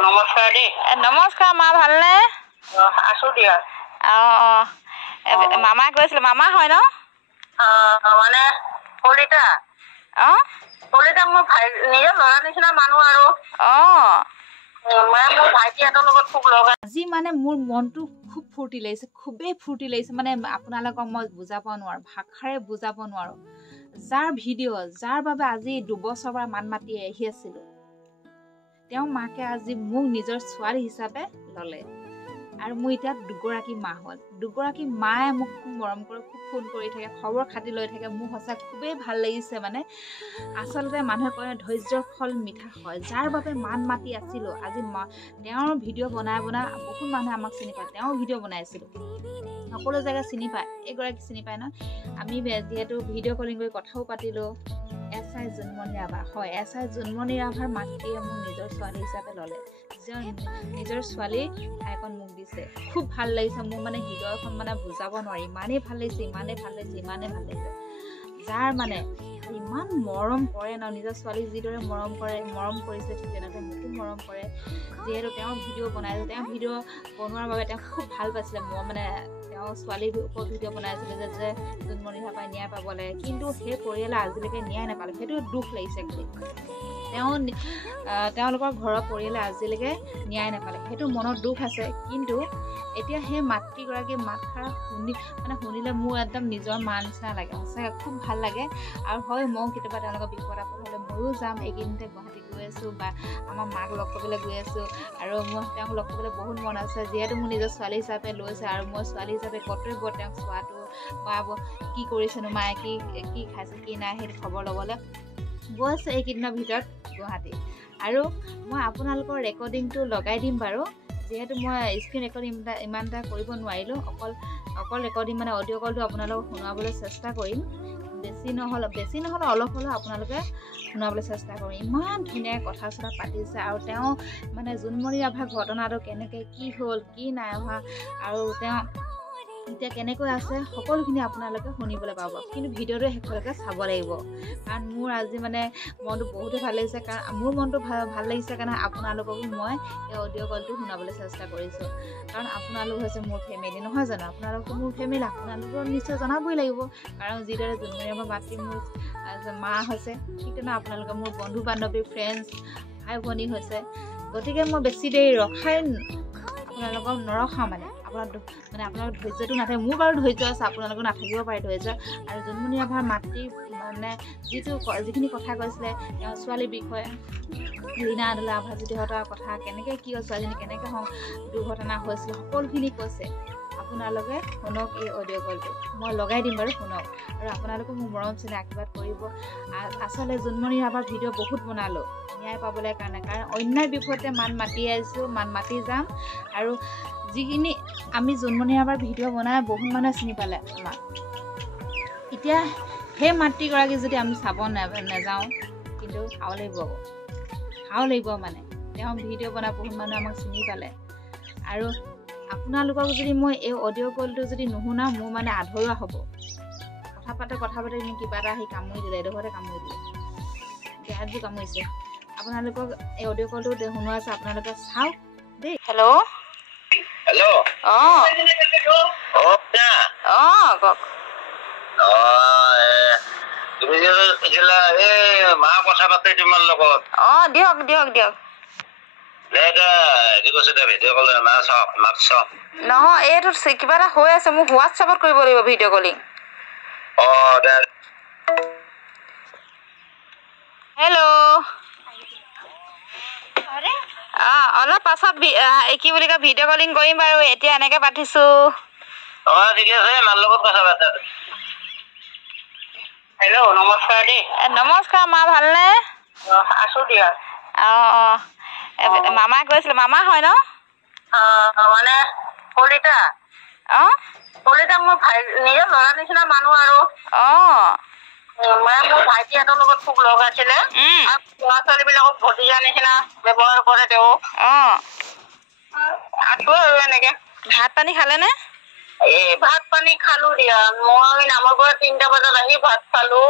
নমস্কাৰ দেই। নমস্কাৰ মা ভালনে? আছো দিয়া। মামা কৈছিলে, মামা হয় ন? মানে কলিতা। কলিতা মোৰ নিজৰ ল'ৰা নিচিনা মানুহ আৰু। মোৰ ভাইটিহঁতৰ লগত খুব লগা। আজি মানে মোৰ মনটো খুব ফূৰ্তি লাগিছে, খুবেই ফূৰ্তি লাগিছে। মানে আপোনালোকক মই বুজাব নোৱাৰো, ভাষাৰে বুজাব নোৱাৰো। যাৰ ভিডিঅ', যাৰ বাবে আজি 2 বছৰৰ পৰা মান মাতি আহি আছিলো, তেওঁ মাকে আজি মোক নিজৰ ছোৱালী হিচাপে ল'লে। আৰু মোৰ এতিয়া 2গৰাকী মা হ'ল। 2গৰাকী মায়ে মোক খুব মৰম কৰে, খুব ফোন কৰি থাকে, খবৰ খাতি লৈ থাকে। মোৰ সঁচা খুবেই ভাল লাগিছে। মানে আচলতে মানুহে কয় ধৈৰ্য্যৰ ফল মিঠা হয়। যাৰ বাবে মান মাতি আছিলো, আজি তেওঁৰ ভিডিঅ' বনাই বহুত মানুহে আমাক চিনি পায়। তেওঁৰ ভিডিঅ' বনাইছিলো, সকলো জেগা চিনি পায়। এগৰাকী চিনি পায় ন? আমি যিহেতু ভিডিঅ' কলিং কৰি কথাও পাতিলো। SI জোনমণি ৰাভা, হয়, SI জোনমণি ৰাভাৰ মাতৃয়ে মোক নিজৰ ছোৱালী হিচাপে ল'লে। নিজৰ ছোৱালী ঠাইকণ মোক দিছে। খুব ভাল লাগিছে মোৰ, মানে হৃদয়খন মানে বুজাব নোৱাৰি। ইমানেই ভাল লাগিছে, ইমানেই ভাল লাগিছে, ইমানেই ভাল লাগিছে। যাৰ মানে ইমান মৰম কৰে ন, নিজৰ ছোৱালীক যিদৰে মৰম কৰিছে, ঠিক তেনেদৰে মোকো মৰম কৰে। যিহেতু তেওঁ ভিডিঅ' বনাইছে, তেওঁ ভিডিঅ' বনোৱাৰ বাবে তেওঁ খুব ভাল পাইছিলে। মই মানে তেওঁ ছোৱালীৰ ওপৰত ভিডিঅ' বনাইছিলে যে জোনমণি ৰাভাই ন্যায় পাব লাগে, কিন্তু সেই পৰিয়ালে আজিলৈকে ন্যায় নাপালে। সেইটো দুখ লাগিছে। তেওঁলোকৰ ঘৰৰ পৰিয়ালে আজিলৈকে ন্যায় নাপালে, সেইটো মনত দুখ আছে। কিন্তু এতিয়া সেই মাতৃগৰাকীৰ মাতষাৰ শুনিলে মোৰ একদম নিজৰ মা নিচিনা লাগে। সঁচাকৈ খুব ভাল লাগে। আৰু হয়, ময়ো কেতিয়াবা তেওঁলোকৰ বিপদ আপদ হ'লে ময়ো যাম। এইকেইদিনতে গুৱাহাটী গৈ আছোঁ, বা আমাৰ মাক লগ কৰিবলৈ গৈ আছোঁ। আৰু মই তেওঁক লগ কৰিবলৈ বহুত মন আছে, যিহেতু মোৰ নিজৰ ছোৱালী হিচাপে লৈছে। আৰু মই ছোৱালী হিচাপে কৰ্তব্য তেওঁক চোৱাটো, বা কি কৰিছেনো মায়ে, কি খাইছে কি নাই, সেইটো খবৰ ল'বলৈ গৈ আছে এইকেইদিনৰ ভিতৰত গুৱাহাটী। আৰু মই আপোনালোকৰ ৰেকৰ্ডিংটো লগাই দিম বাৰু। যিহেতু মই স্ক্ৰীণ ৰেকৰ্ডিং ইমান এটা কৰিব নোৱাৰিলোঁ, অকল ৰেকৰ্ডিং মানে অডিঅ' কলটো আপোনালোকক শুনাবলৈ চেষ্টা কৰিম। বেছি নহ'লে অলপ হ'লেও আপোনালোকে শুনাবলৈ চেষ্টা কৰিম। ইমান ধুনীয়াকৈ কথা চথা পাতিছে। আৰু তেওঁ মানে জোনমণি ৰাভাৰ ঘটনাটো কেনেকৈ কি হ'ল, কি নাই হোৱা, আৰু তেওঁ এতিয়া কেনেকৈ আছে, সকলোখিনি আপোনালোকে শুনিবলৈ পাব। কিন্তু ভিডিঅ'টো শেষলৈকে চাব লাগিব, কাৰণ মোৰ আজি মানে মনটো বহুতেই ভাল লাগিছে। কাৰণ মোৰ মনটো ভাল লাগিছে কাৰণে আপোনালোককো মই এই অডিঅ' কলটো শুনাবলৈ চেষ্টা কৰিছোঁ। কাৰণ আপোনালোক হৈছে মোৰ ফেমিলি, নহয় জানো? আপোনালোকতো মোৰ ফেমিলি, আপোনালোকক নিশ্চয় জনাবই লাগিব। কাৰণ যিদৰে জোনমণি ৰাভাৰ মাতৃ মোৰ মা হৈছে, ঠিক তেনেদৰে আপোনালোকে মোৰ বন্ধু বান্ধৱী, ফ্ৰেণ্ডছ, ভাই ভনী হৈছে। গতিকে মই বেছি দেৰি আপোনালোকক নৰখাওঁ। আপোনালোকৰ ধৈৰ্য্যটো নাথাকে। মোৰ বাৰু ধৈৰ্য্য আছে, আপোনালোকৰ নাথাকিব পাৰে ধৈৰ্য্য। আৰু জোনমণি ৰাভাৰ মাতৃ মানে যিখিনি কথা কৈছিলে তেওঁৰ ছোৱালীৰ বিষয়ে, ৰীণা আদুলা, ভাজিহঁতৰ কথা, কেনেকৈ কি হ'ল, ছোৱালীজনী কেনেকৈ দুৰ্ঘটনা হৈছিল, সকলোখিনি কৈছে। আপোনালোকে শুনক এই অডিঅ' কলটো, মই লগাই দিম বাৰু, শুনক। আৰু আপোনালোকে মোৰ মৰম চেনেহ আশীৰ্বাদ কৰিব। আচলতে জোনমণি ৰাভাৰ ভিডিঅ' বহুত বনালোঁ ন্যায় পাবলৈ কাৰণে, কাৰণ অন্যায় বিপৰীতে মান মাতি আহিছোঁ, মান মাতি যাম। আৰু যিখিনি আমি জোনমণি ৰাভাৰ ভিডিঅ' বনাই বহুত মানুহে চিনি পালে আমাক। এতিয়া সেই মাতৃগৰাকী যদি আমি চাব নাযাওঁ, কিন্তু খাব লাগিব মানে তেওঁ ভিডিঅ' বনাই বহুত মানুহে আমাক চিনি পালে। আৰু আপোনালোকক যদি মই এই অডিঅ' কলটো যদি নুশুনাওঁ, মোৰ মানে আধৰুৱা হ'ব। কথা পাতি মোক কিবা এটা আহি কামুৰি দিলে, এডোখৰতে কামুৰি দিলে, দেহাতবোৰ কামুৰিছে। আপোনালোকক এই অডিঅ' কলটো শুনোৱা আছে, আপোনালোকে চাওক দেই। হেল্ল', কওক। তুমি যে কৈছিলা মা কথা পাতে তোমাৰ লগত। দিয়ক। নহয়, এইটো কিবা এটা হৈ আছে, মোক হোৱাটছএপত কৰিব লাগিব ভিডিঅ' কলিং। হেল্ল', অলপ পাছত কি বুলি কয় ভিডিঅ' কলিং কৰিম বাৰু। এতিয়া এনেকে পাতিছো। ঠিক আছে, মাৰ লগত কথা পাতা। হেল্ল', নমস্কাৰ দেই। নমস্কাৰ মা ভালনে? আছো দিয়া। মামা কৈছিলে, মামা হয় ন? মানে কলিতা। কলিতা মোৰ নিজৰ ল'ৰা নিচিনা মানুহ আৰু। মোৰ ভাইটিহঁতৰ লগত খুব লগ আছিলে। ল'ৰা ছোৱালী বিলাকক ভতিজা নিচিনা ব্যৱহাৰ কৰে তেওঁ। আছো আৰু এনেকে। ভাত পানী খালেনে? ভাত পানী খালো দিয়া। মই নামৰ পৰা 3টা বজাত আহি ভাত খালো।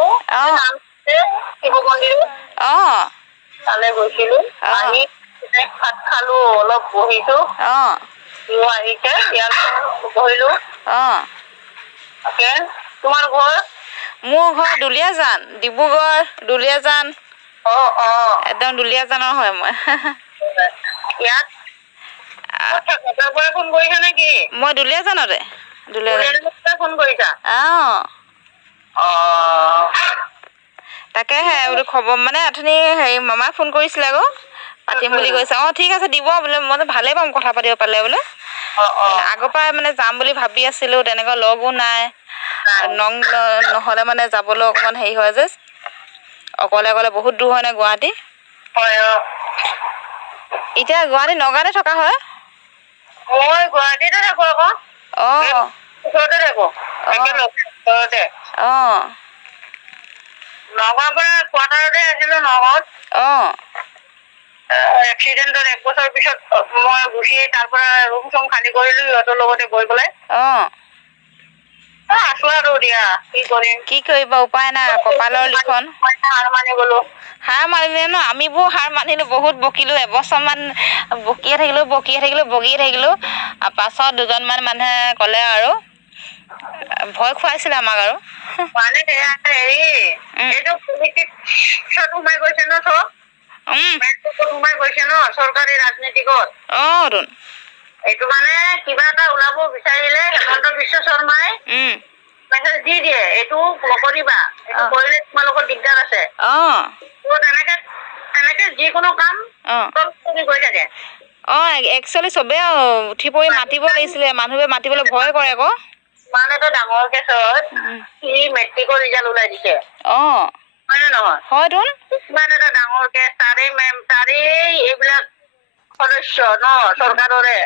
শিৱ মন্দিৰ তালৈ গৈছিলো। আহি ভাত খালো অলপ বহিছো আহিছে ইয়াত বহিলো তোমাৰ ঘৰ মোৰ ঘৰ দুলীয়াজান ডিব্ৰুগড় দুলীয়াজান একদম দুলীয়াজানৰ হয় মই ইয়াত ফোন কৰিছা নেকি মই দুলীয়াজানতে ফোন কৰিছা তাকেহে বোলো খবৰ মানে অথনি হেৰি মামাক ফোন কৰিছিলে আকৌ পাতিম বুলি কৈছে ঠিক আছে দিব বোলে মই ভালেই পাম কথা পাতিব পালে বোলে আগৰ পৰাই মানে যাম বুলি ভাবি আছিলো তেনেকুৱা লগো নাই নহ'লে মানে যাবলৈ অকণমান হেৰি হয় যে অকলে অকলে বহুত দূৰ হয় নে গুৱাহাটী এতিয়া গুৱাহাটী নগাঁৱতে থকা হয় মই গুৱাহাটীতে থাকো আকৌ ওচৰতে থাকো নগাঁৱৰ পৰা কোৱাৰ্টাৰতে আছিলো নগাঁৱত এক্সিডেণ্টত 1 বছৰ পিছত মই গুচি তাৰ পৰা ৰুম চুম খালী কৰিলো সিহঁতৰ লগতে গৈ পেলাই আছো আৰু দিয়া কি কৰিবা উপায় নাই কপালৰ লিখন হাৰ মানিলে ন আমিবোৰ হাৰ মানিলো বহুত বকিলো এবছৰমান বকিয়ে থাকিলো পাছত দুজনমান মানুহে ক'লে আৰু ভয় খুৱাইছিলে আমাক আৰু মানে হেৰি এইটো পলিটিক্সত সোমাই গৈছে ন চব সোমাই গৈছে ন চৰকাৰী ৰাজনীতিকত এইটো মানে কিবা এটা ওলাব বিচাৰিলে হেমন্ত বিশ্ব শৰ্মাই মেছেজ দি দিয়ে এইটো নকৰিবা এইটো কৰিলে তোমালোকৰ দিগদাৰ আছে তেনেকে যিকোনো কাম গৈ থাকে একচুৱেলি চবে উঠি পৰি মাতিব লাগিছিলে মানুহবোৰে মাতিবলৈ ভয় কৰে আকৌ ইমান এটা ডাঙৰ কেছত সি মেট্ৰিকৰ ৰিজাল্ট ওলাই দিছে হয় নে নহয় হয়তো ইমান এটা ডাঙৰ কেছ তাৰেই এইবিলাক সদস্য ন চৰকাৰৰে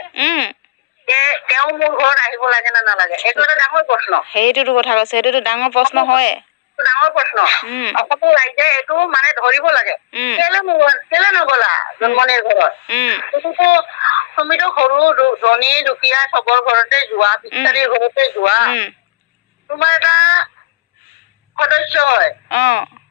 তেওঁ মোৰ ঘৰত আহিব লাগে নে নালাগে এইটো এটা ডাঙৰ প্ৰশ্ন সেইটোতো কথা কৈছে সেইটোতো ডাঙৰ প্ৰশ্ন হয় ডাঙৰ প্ৰশ্ন অসমৰ ৰাইজে এইটো মানে ধৰিব লাগে কেলে নগলা জন্মনিৰ ঘৰত তুমিতো সৰু ধনী দুখীয়া চবৰ ঘৰতে যোৱা ভিক্ষাৰীৰ ঘৰতে যোৱা তোমাৰ এটা সদস্য হয়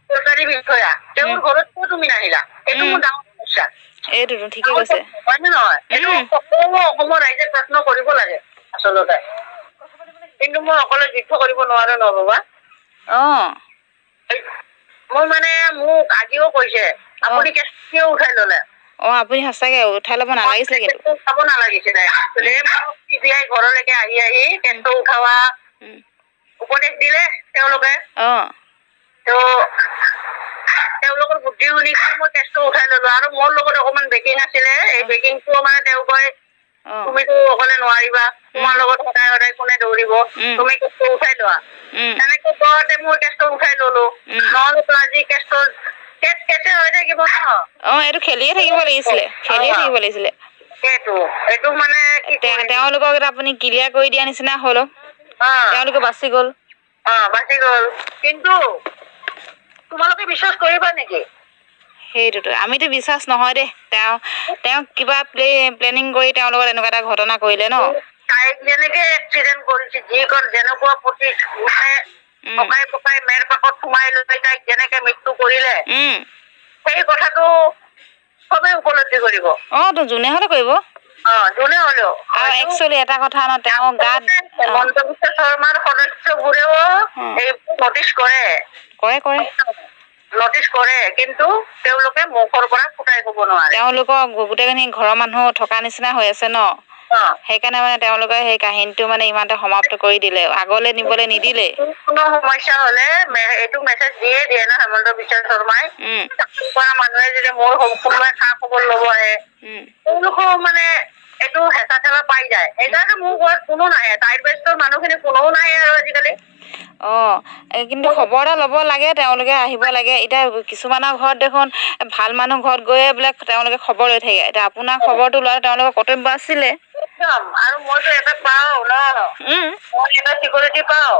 চৰকাৰী বিষয়া তেওঁৰ ঘৰত তুমি নাহিলা এইটো মোৰ ডাঙৰ সমস্যা এইটোতো ঠিকে কৈছে হয় নে নহয় এইটো সকলো অসমৰ ৰাইজে প্ৰশ্ন কৰিব লাগে আচলতে কিন্তু মই অকলে যুদ্ধ কৰিব নোৱাৰো ন বাবা মই মানে মোক আজিও কৈছে আপুনি কিয় উঠাই ললে আপুনি সঁচাকে উঠাই ল'ব নালাগিছিলে কিন্তু চাব নালাগিছিলে চিবিআই ঘৰলৈকে আহি কেছটো উঠাৱা উপদেশ দিলে তেওঁলোকে তেওঁলোকৰ বুদ্ধি শুনি মই কেছটো উঠাই ললো আৰু মোৰ লগত অকমান বেকিং আছিলে এই বেকিংটো মানে তেওঁ কয় তুমিতো অকলে নোৱাৰিবা তোমাৰ লগত সদায় সদায় কোনে দৌৰিব তুমি কেছটো উঠাই লোৱা তেনেকে কওঁতে মই কেছটো উঠাই ললো নহলেতো আজি কেছটো কেছে হৈ থাকিব ন এইটো খেলিয়ে থাকিব লাগিছিলে এইটো মানে তেওঁলোকক এটা আপুনি ক্লিয়াৰ কৰি দিয়া নিচিনা হল তেওঁলোকে বাচি গল কিন্তু তোমালোকে বিশ্বাস কৰিবা নেকি সেইটোতো আমিতো বিশ্বাস নহয় দেই তেওঁ কিবা প্লেনিং কৰি তেওঁৰ লগত এনেকুৱা এটা ঘটনা কৰিলে ন তাইক যেনেকে এক্সিডেণ্ট কৰিছে যিখন যেনেকুৱা পকাই মেৰ পাকত সোমাই লৈ তাইক যেনেকে মৃত্যু কৰিলে সেই কথাটো চবে উপলব্ধি কৰিব যোনে হলে কৰিব যোনে হলেও আৰু একচুৱেলি এটা কথা ন তেওঁ গাত হেমন্ত বিশ্ব শৰ্মাৰ সদস্যবোৰেও এইবোৰ নটিচ কৰে কিন্তু তেওঁলোকে মুখৰ পৰা ফুটাই কব নোৱাৰে তেওঁলোকৰ গোটেইখিনি ঘৰৰ মানুহ থকা নিচিনা হৈ আছে ন সেইকাৰণে মানে তেওঁলোকে সেই কাহিনীটো মানে ইমানটা সমাপ্ত কৰি দিলে আগলৈ নিবলৈ নিদিলে কোনো সমস্যা হলে এইটো মেছেজ দিয়ে ন হেমন্ত বিশ্ব শৰ্মাই মানুহে যদি মোৰ কোনোবাই খা খবৰ লব আহে তেওঁলোকো মানে এইটো হেঁচা ঠেলা পাই যায় সেইকাৰণে মোৰ ঘৰত কোনো নাহে তাইৰ বেষ্টৰ মানুহখিনি কোনোও নাহে আৰু আজিকালি কিন্তু খবৰ এটা ল'ব লাগে তেওঁলোকে আহিব লাগে এতিয়া কিছুমানৰ ঘৰত দেখোন ভাল মানুহ ঘৰত গৈয়ে বোলে তেওঁলোকে খবৰ লৈ থাকে এতিয়া আপোনাৰ খবৰটো লোৱা তেওঁলোকৰ কৰ্তব্য আছিলে আৰু মইতো এটা পাওঁ ন মই এটা চিকিউৰিটি পাওঁ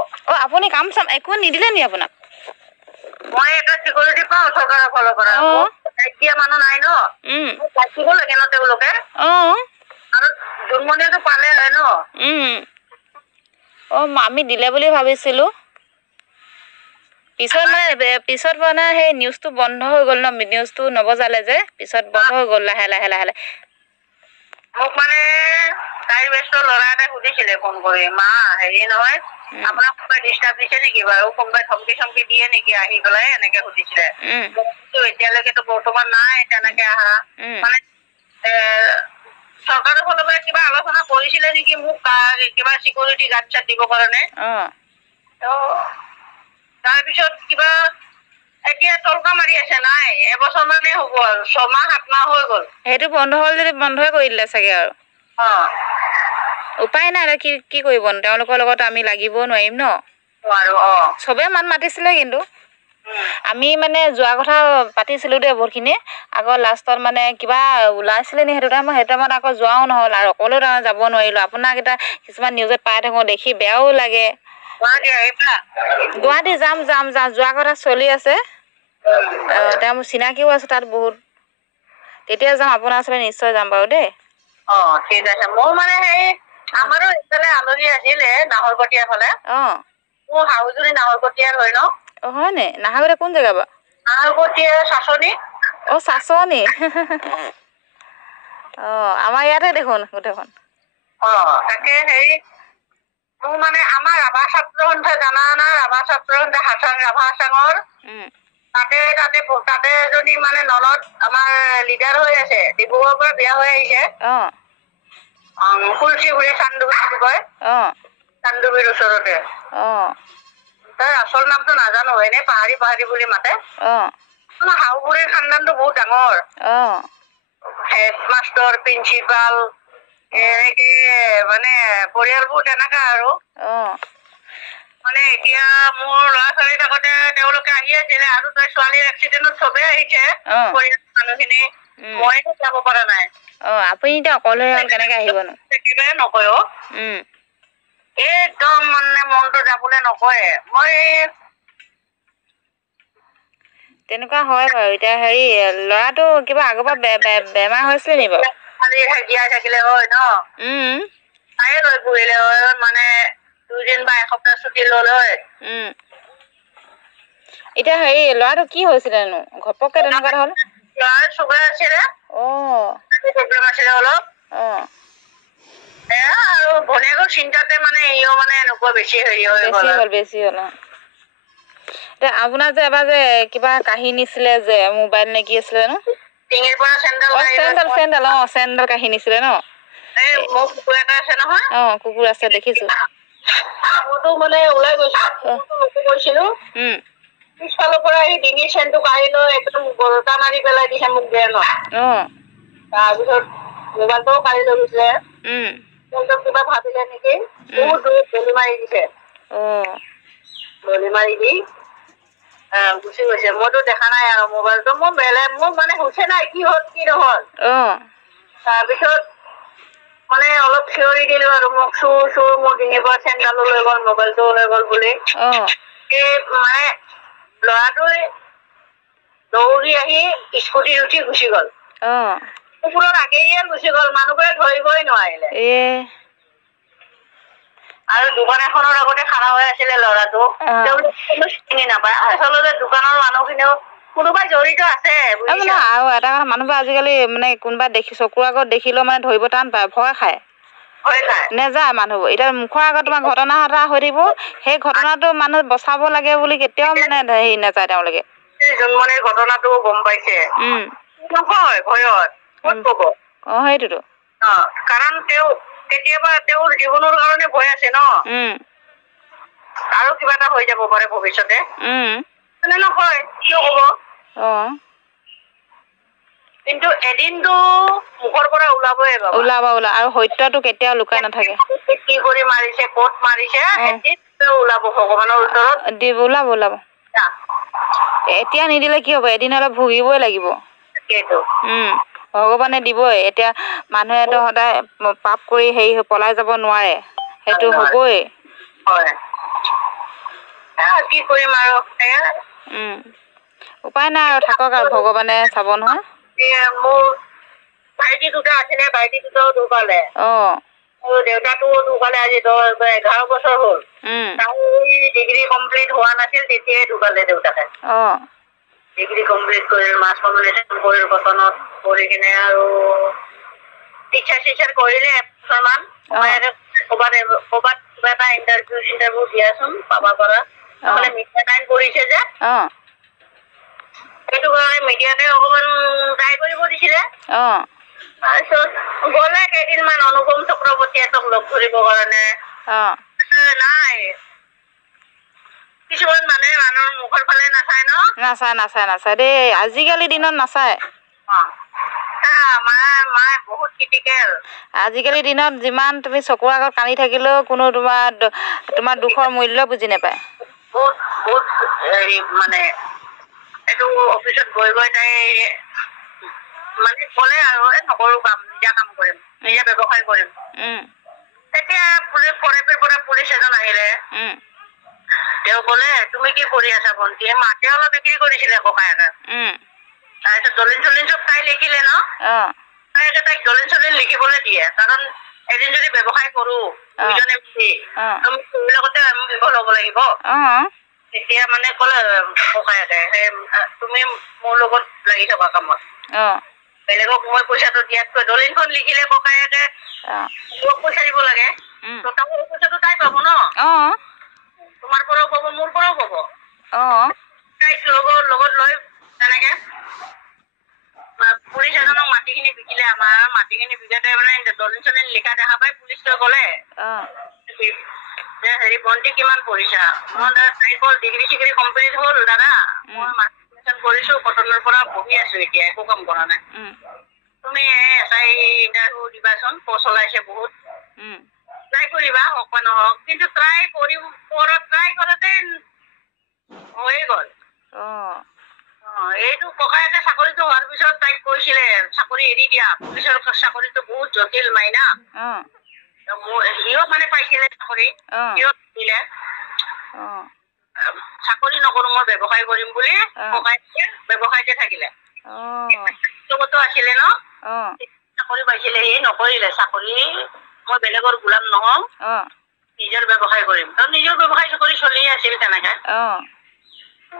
আপুনি কাম চাম একো নিদিলে নি আপোনাক মই এটা চিকিউৰিটি পাওঁ চৰকাৰৰ ফালৰ পৰা এতিয়া মানুহ নাই ন ৰাখিব লাগে ন তেওঁলোকে আৰু জন্মনিটো পালে হয় ন আমি দিলে বুলি ভাবিছিলো পিছত মানে সেই নিউজটো বন্ধ হৈ গ'ল ন, নিউজটো নবজালে যে পিছত বন্ধ হৈ গ'ল লাহে লাহে লাহে লাহে। মোক মানে তাইৰ ব্যস্ত ল'ৰা এটাই সুধিছিলে ফোন কৰি, মা হেৰি নহয় আপোনাক কোনোবাই ডিষ্টাৰ্ব দিছে নেকি বাৰু, কোনোবাই ধমকি চমকি দিয়ে নেকি আহি পেলাই এনেকে সুধিছিলে। এতিয়ালৈকেতো বৰ্তমান নাই তেনেকে আহা। মানে চৰকাৰৰ ফালৰ পৰা কিবা আলোচনা কৰিছিলে নেকি মোক কিবা চিকিউৰিটি গাৰ্ড চাৰ্ড দিবৰ কাৰণে। তাৰপিছত কিবা এতিয়া তলকা মাৰি আছে, নাই এবছৰ মানে হ'ব আৰু 6 মাহ 7 মাহ হৈ গ'ল। সেইটো বন্ধ হ'ল যদি বন্ধই কৰি দিলে চাগে আৰু। উপায় নাই, কি কৰিব, তেওঁলোকৰ লগত আমি লাগিবও নোৱাৰিম ন। চবে মাত মাতিছিলে কিন্তু আমি মানে যোৱা কথা পাতিছিলো দেই বহুতখিনি। আকৌ লাষ্টত মানে কিবা ওলাইছিলে নি সেইটো টাইমত আকৌ যোৱাও নহ'ল আৰু অকলেও তাৰমানে যাব নোৱাৰিলো। আপোনাক এতিয়া কিছুমান নিউজত পাই থাকো, দেখি বেয়াও লাগে। গুৱাহাটী যাম যোৱা কথা চলি আছে। তেওঁ মোৰ চিনাকিও আছে তাত বহুত। তেতিয়া যাম, আপোনাৰ ওচৰলৈ নিশ্চয় যাম বাৰু দেই। ঠিক আছে। মোৰ মানে সেই আমাৰো এইফালে আলহী আহিলে নাহৰকটীয়াৰ ফালে। মোৰ হাউজুৰি নাহৰকটীয়াৰ হয় ন। হয় নে? নাহৰকটীয়া কোন জেগা বাৰু? নাহৰকটীয়া চাচনি। চাচনি। আমাৰ ইয়াতে দেখোন গোটেইখন। তাকে হেৰি মোৰ মানে আমাৰ ৰাভা ছাত্ৰ সন্থা জানা না, ৰাভা ছাত্ৰ সন্থা হাছান ৰাভা চাঙৰ তাতে এজনী মানে ননদ আমাৰ লিডাৰ হৈ আছে, ডিব্ৰুগড়ৰ পৰা বিয়া হৈ আহিছে। কুলচিগুৰি চান্দুবি বুলি কয়। চান্দুবিৰ ওচৰতে। তাৰ আচল নামটো নাজানো, এনে পাহাৰী বুলি মাতে। হাউগুৰিৰ খানদানটো বহুত ডাঙৰ। হেডমাষ্টৰ, প্ৰিন্সিপাল এনেকে মানে পৰিয়ালবোৰ তেনেকা আৰু। মানে এতিয়া মোৰ ল'ৰা ছোৱালী থাকোতে তেওঁলোকে আহি আছিলে, আৰু তাই ছোৱালীৰ এক্সিডেণ্টত চবে আহিছে পৰিয়ালৰ মানুহখিনি। মইতো যাব পৰা নাই। আপুনি এতিয়া অকলে কেনেকে আহিবনো? একেবাৰে নকয় একদম মানে মনটো যাবলৈ নকয়ে। মই তেনেকুৱা হয় বাৰু। এতিয়া হেৰি ল'ৰাটো কিবা আগৰ পৰা বেমাৰ হৈছিলে নি বাৰু? জীয়াই থাকিলে হয় ন, তাইয়ে লৈ ফুৰিলে হয়, মানে 2 দিন বা এসপ্তাহ ছুটি ল'লে হয়। এতিয়া হেৰি ল'ৰাটো কি হৈছিলেনো ঘপককে তেনেকুৱা হ'ল? ল'ৰাৰ চুগাৰ আছিলে। প্ৰব্লেম আছিলে অলপ। আৰু ভনীয়েকৰ চিন্তাতে মানে এনেকুৱা বেছি হেৰি হৈ গ'ল। বেছি হ'ল। এতিয়া আপোনাৰ যে এবাৰ যে কিবা কাহি নিছিলে যে মোবাইল নে কি আছিলে জানো? ডিঙিৰ পৰা চেণ্ডেল কাহি নিছিলে ন? মোৰ কুকুৰ এটা আছে নহয়। কুকুৰ আছে দেখিছো। মইতো মানে ওলাই গৈছিলো। পিছফালৰ পৰা আহি ডিঙিৰ চেনটো কাঢ়ি লৈ একদম গৰকা মাৰি পেলাই দিছে মোক ব্ৰেইনত। তাৰপিছত মোবাইলটোও কাঢ়ি লৈ গৈছিলে। কিবা ভাবিলে নেকি, বহুত দূৰত গলি মাৰি দিছে। গলি মাৰি দি গুচি গৈছে। মইতো দেখা নাই আৰু মোবাইলটো। মোৰ মানে হুচে নাই কি হ'ল কি নহ'ল। তাৰপিছত মানে অলপ থিয়ৰি দিলো আৰু মোক চুৰ মোৰ ডিঙিৰ পৰা চেণ্ডেলো লৈ গ'ল, মোবাইলটোও লৈ গ'ল বুলি। মানে ল'ৰাটোৱে দৌৰি আহি স্কুটিত উঠি গুচি গ'ল। কুকুৰৰ আগেয়ে গুচি গ'ল, মানুহবোৰে ধৰিবই নোৱাৰিলে। আৰু দোকান এখনৰ আগতে খাৰা হৈ আছিলে ল'ৰাটো। তেওঁলোকে কোনো চিনি নাপায়। আচলতে দোকানৰ মানুহখিনিও কোনোবাই জড়িত আছে। আৰু এটা কথা, মানুহবোৰ আজিকালি মানে কোনোবা চকুৰ আগত দেখিলেও মানে ধৰিব টান পায়, ভয় খায়। নেযায় মানুহবোৰ। এতিয়া মুখৰ আগত তোমাৰ ঘটনা এটা হৈ থাকিব, সেই ঘটনাটো মানুহ বচাব লাগে বুলি কেতিয়াও মানে হেৰি নাযায় তেওঁলোকে। জন্মনিৰ ঘটনাটো গম পাইছে। নহয় ভয়ত ক'ত ক'ব। সেইটোতো। কাৰণ কেতিয়াবা তেওঁৰ জীৱনৰ কাৰণে ভয় আছে ন। আৰু কিবা এটা হৈ যাব পাৰে ভৱিষ্যতে। নকয় কিয় ক'ব। কিন্তু এদিনটো মুখৰ পৰা ওলাবই ওলাব আৰু সত্যটো কেতিয়াও লুকাই নাথাকে। কি কৰি মাৰিছে, ক'ত মাৰিছে, এদিন ওলাব ভগৱানৰ ওচৰত। ওলাব। এতিয়া নিদিলে কি হ'ব, এদিন অলপ ভুগিবই লাগিব। ভগৱানে দিবই। এতিয়া মানুহেতো সদায় পাপ কৰি পলাই যাব নোৱাৰে, সেইটো হ'বই। কি কৰিম আৰু উপায় নাই আৰু, থাকক আৰু, ভগৱানে চাব নহয়। মোৰ ভাইটি দুটা আছিলে, ভাইটি দুটাও ঢুকালে। দেউতাটো ঢুকালে আজি 11 বছৰ হ'ল। তাই ডিগ্ৰী কমপ্লিট হোৱা নাছিল, তেতিয়াই ঢুকালে দেউতাকে। ডিগ্ৰী কমপ্লিট কৰিল, মাছ কম্বিনেশ্যন কৰিল কটনত, কৰি কিনে আৰু টিচাৰ কৰিলে এবছৰমান। ক'ৰবাত কিবা এটা ইণ্টাৰভিউ দিয়াচোন পাব পৰা, নহ'লে মিডিয়া লাইন কৰিছে যে, সেইটো কাৰণে মিডিয়াতে অকণমান ট্ৰাই কৰিব দিছিলে। তাৰপিছত গ'লে কেইদিনমান অনুপম চক্ৰৱৰ্তীহঁতক লগ ধৰিবৰ কাৰণে। নাই, কিছুমান মানুহে মানুহৰ মুখৰ ফালে নাচায় ন? নাচায় দেই, আজিকালি দিনত নাচায়। মায়ে বহুত ক্ৰিটিকেল। আজিকালি দিনত যিমান তুমি চকুৰ আগত কান্দি থাকিলেও কোনো তোমাৰ দুখৰ মূল্য বুজি নাপায়। বহুত হেৰি মানে এইটো অফিচত গৈ তাই মানে ক'লে আৰু নকৰো কাম, নিজা কাম কৰিম, নিজে ব্যৱসায় কৰিম। তেতিয়া পুলিচ এজন আহিলে, তেওঁ ক'লে তুমি কি কৰি আছা ভণ্টি? মাকে অলপ বিক্ৰী কৰিছিলে ককায়েকে। তাৰপিছত দলিন চলিন চব তাই লিখিলে ন, ককায়েকে তাইক দলিন চলিন লিখিবলৈ দিয়ে, কাৰণ এদিন যদি ব্যৱসায় কৰো দুইজনে মিলি, তুমি তোৰ লগতে আমি বিফল হ'ব লাগিব। তেতিয়া মানে ক'লে ককায়েকে তুমি মোৰ লগত লাগি থকা কামত, বেলেগক মই পইচাটো দিয়াতকৈ দলিনখন লিখিলে ককায়েকে মোক পইচা দিব লাগে, তাই পইচাটো তাই পাব ন, তোমাৰ পৰাও পাব মোৰ পৰাও পাব। তাইক লগত লৈ তেনেকে পুলিচ এজনক মাটিখিনি বিকিলে। আমাৰ মাটিখিনি বিকাতে মানে দলিন চলিন লিখা দেখা পাই পুলিচে ক'লে যে হেৰি ভণ্টি কিমান পঢ়িছা? মই তাই ক'ল ডিগ্ৰী চিগ্ৰী কমপ্লিট হ'ল দাদা, মই মাষ্টাৰ কৰিছো, কটনৰ পৰা পঢ়ি আছো, এতিয়া একো কাম কৰা নাই। তুমি SI ইণ্টাৰভিউ দিবাচোন, পষ্ট ওলাইছে বহুত, ট্ৰাই কৰিবা হওক বা নহওক। কিন্তু ট্ৰাই কৰোঁতে হৈয়ে গ'ল। এইটো ককায়েকে চাকৰিটো হোৱাৰ পিছত তাইক কৈছিলে চাকৰি এৰি দিয়া, পুলিচৰ চাকৰিটো বহুত জটিল মাইনা। সিও মানে পাইছিলে চাকৰি, সিও দিলে চাকৰি নকৰো মই ব্যৱসায় কৰিম বুলি ককায়েকে ব্যৱসায়তে থাকিলে। লগতো আছিলে ন, চাকৰি পাইছিলে, সি নকৰিলে চাকৰি, মই বেলেগৰ গোলাম নহওঁ, নিজৰ ব্যৱসায় কৰিম। ত নিজৰ ব্যৱসায় কৰি চলি আছিল তেনেকে।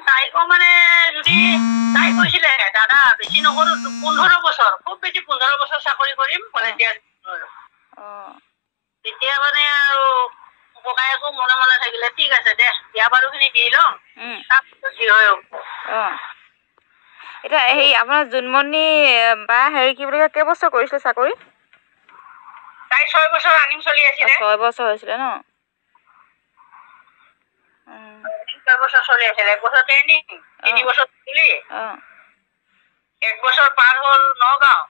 তাইকো মানে যদি তাই কৈছিলে দাদা বেছি নকৰো, 15 বছৰ, খুব বেছি 15 বছৰ চাকৰি কৰিম, তেতিয়া মানে আৰু ককায়েকো মনে মনে থাকিলে, ঠিক আছে দে বিয়া বাৰু খিনি দি লওঁ, তাৰপিছত যি হয়। এতিয়া সেই আপোনাৰ জোনমণি বা হেৰি কি বুলি কয়, কেইবছৰ কৰিছিলে চাকৰি? তাই 6 বছৰ ৰানিং চলি আছিলে। 6 বছৰ হৈছিলে ন? 6 বছৰ চলি আছিলে, 1 বছৰ ট্ৰেইনিং, 3 বছৰ চলি, 1 বছৰ পাৰ হ'ল নগাঁও,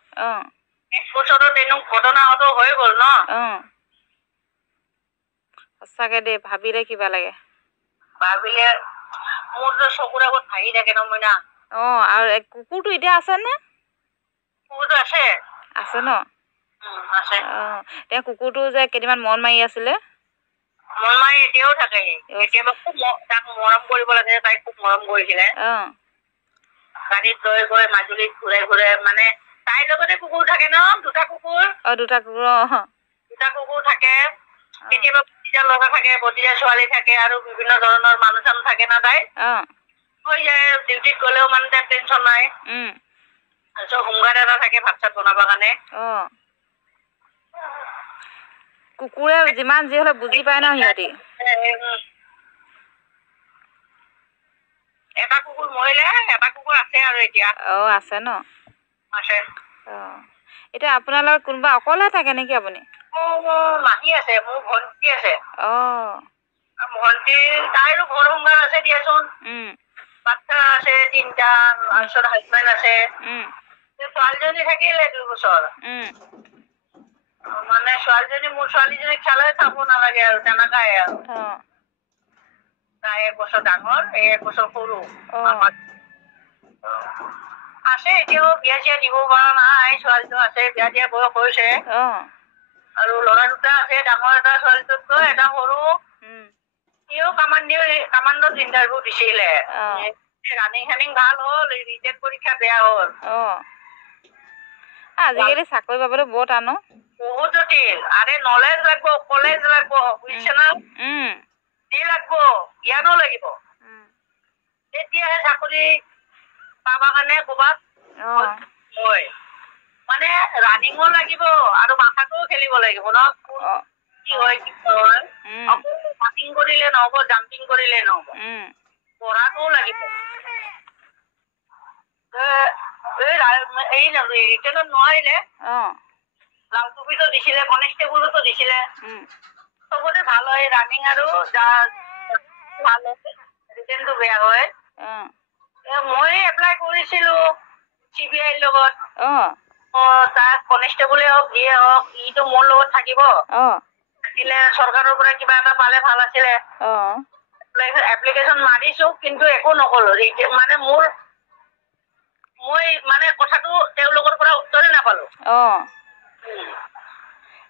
1 বছৰৰ ট্ৰেইনিং ঘটনাটো হৈ গ'ল ন। সঁচাকে দেই, ভাবিলে কিবা লাগে। ভাবিলে মোৰ যে চকুৰ আগত ভাহি থাকে ন মইনা। আৰু কুকুৰটো এতিয়া আছেনে? কুকুৰটো আছে ন? আছে। তেওঁ কুকুৰটো যে কেইদিনমান মন মাৰি আছিলে, মন মাৰি এতিয়াও থাকে। কেতিয়াবা খুব তাক মৰম কৰিব লাগে, তাইক খুব মৰম কৰিছিলে। গাড়ীত লৈ গৈ মাজুলীত ঘূৰাই মানে তাইৰ লগতে কুকুৰ থাকে ন, দুটা কুকুৰ থাকে। কেতিয়াবা ভতিজা ল'ৰা থাকে, ভতিজা ছোৱালী থাকে, আৰু বিভিন্ন ধৰণৰ মানুহ চানুহ থাকে না তাই। হৈ যায় ডিউটিত গ'লেও মানে তাই টেনচন নাই। তাৰপিছত হোমগাৰ্ড এটা থাকে ভাত চাত বনাবৰ কাৰণে। কুকুৰে যিমান যি হ'লে বুজি পায় ন সিহঁতি। এটা কুকুৰ মৰিলে, এটা কুকুৰ আছে আৰু এতিয়া। আছে ন? আছে। এতিয়া আপোনালোকৰ কোনোবা অকলে থাকে নেকি আপুনি? মোৰ মাহী আছে, মোৰ ভণ্টি আছে। ভণ্টি তাইৰো ঘৰ সংসাৰ আছে দিয়াচোন। বাচ্চা আছে 3টা, তাৰপিছত হাজবেণ্ড আছে। ছোৱালীজনী থাকিলে 2 বছৰ। মানে ছোৱালীজনী, মোৰ ছোৱালীজনীক চালে চাব নালাগে আৰু তেনেকাই আৰু। তাই 1 বছৰ ডাঙৰ, 1 বছৰ সৰু। আছে এতিয়াও, বিয়া চিয়া দিব পৰা নাই, ছোৱালীটো আছে, বিয়া দিয়া বয়স হৈছে। আৰু ল'ৰা 2টা আছে, ডাঙৰ এটা ছোৱালীটোতকৈ এটা সৰু। সিও কামাণ্ডত ইণ্টাৰভিউ দিছিলে, ৰানিং চানিং ভাল হ'ল, ৰিটেন পৰীক্ষা বেয়া হ'ল। আজিকালি চাকৰি পাবলৈ বৰ টান। বহুত জটিল আরে নলেজ লাগবো কলেজ লাগবো বুঝছে না কি লাগবো জ্ঞানো লাগিব তেতিয়াহে চাকৰি পাবা কাৰণে ক'ৰবাত হয় মানে ৰানিঙো লাগিব আৰু মাথাটোও খেলিব লাগিব ন কি হয় কি নহয় অকল ৰানিং কৰিলে নহ'ব জাম্পিং কৰিলে নহ'ব পঢ়াটোও লাগিব এই ৰিটেনত নোৱাৰিলে লাল টুপিটো দিছিলে কনষ্টেবলতো দিছিলে চবতে ভাল হয় ৰানিং আৰু ভাল ৰিটেনটো বেয়া হয় মই এপ্লাই কৰিছিলো CBI লগত তাত কনষ্টেবলে হওক যিয়ে হওক ইটো মোৰ লগত থাকিব থাকিলে চৰকাৰৰ পৰা কিবা এটা পালে ভাল আছিলে এপ্লিকেশ্যন মাৰিছো কিন্তু একো নকলো মানে মই মানে কথাটো তেওঁলোকৰ পৰা উত্তৰে নাপালো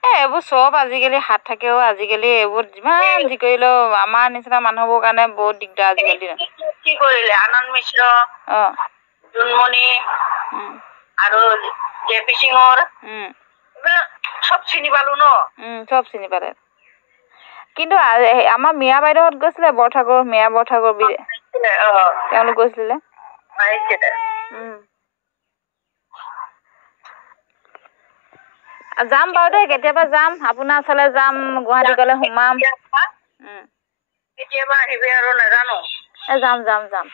এইবোৰ চব আজিকালি হাত থাকেও আজিকালি এইবোৰ যিমান যি কৰিলেও আমাৰ নিচিনা মানুহবোৰৰ কাৰণে বহুত দিগদাৰ আজিকালি কি কৰিলে আনন্দ মিশ্ৰ জোনমণি আৰু JP সিঙৰ চব চিনি পালো ন চব চিনি পালে কিন্তু আমাৰ মীৰা বাইদেউহঁত গৈছিলে বৰঠাকুৰ মীৰা বৰঠাকুৰ তেওঁলোক গৈছিলে যাম বাৰু দেই কেতিয়াবা যাম আপোনাৰ ওচৰলৈ যাম গুৱাহাটী গ'লে সোমাম কেতিয়াবা আহিবি আৰু নাজানো যাম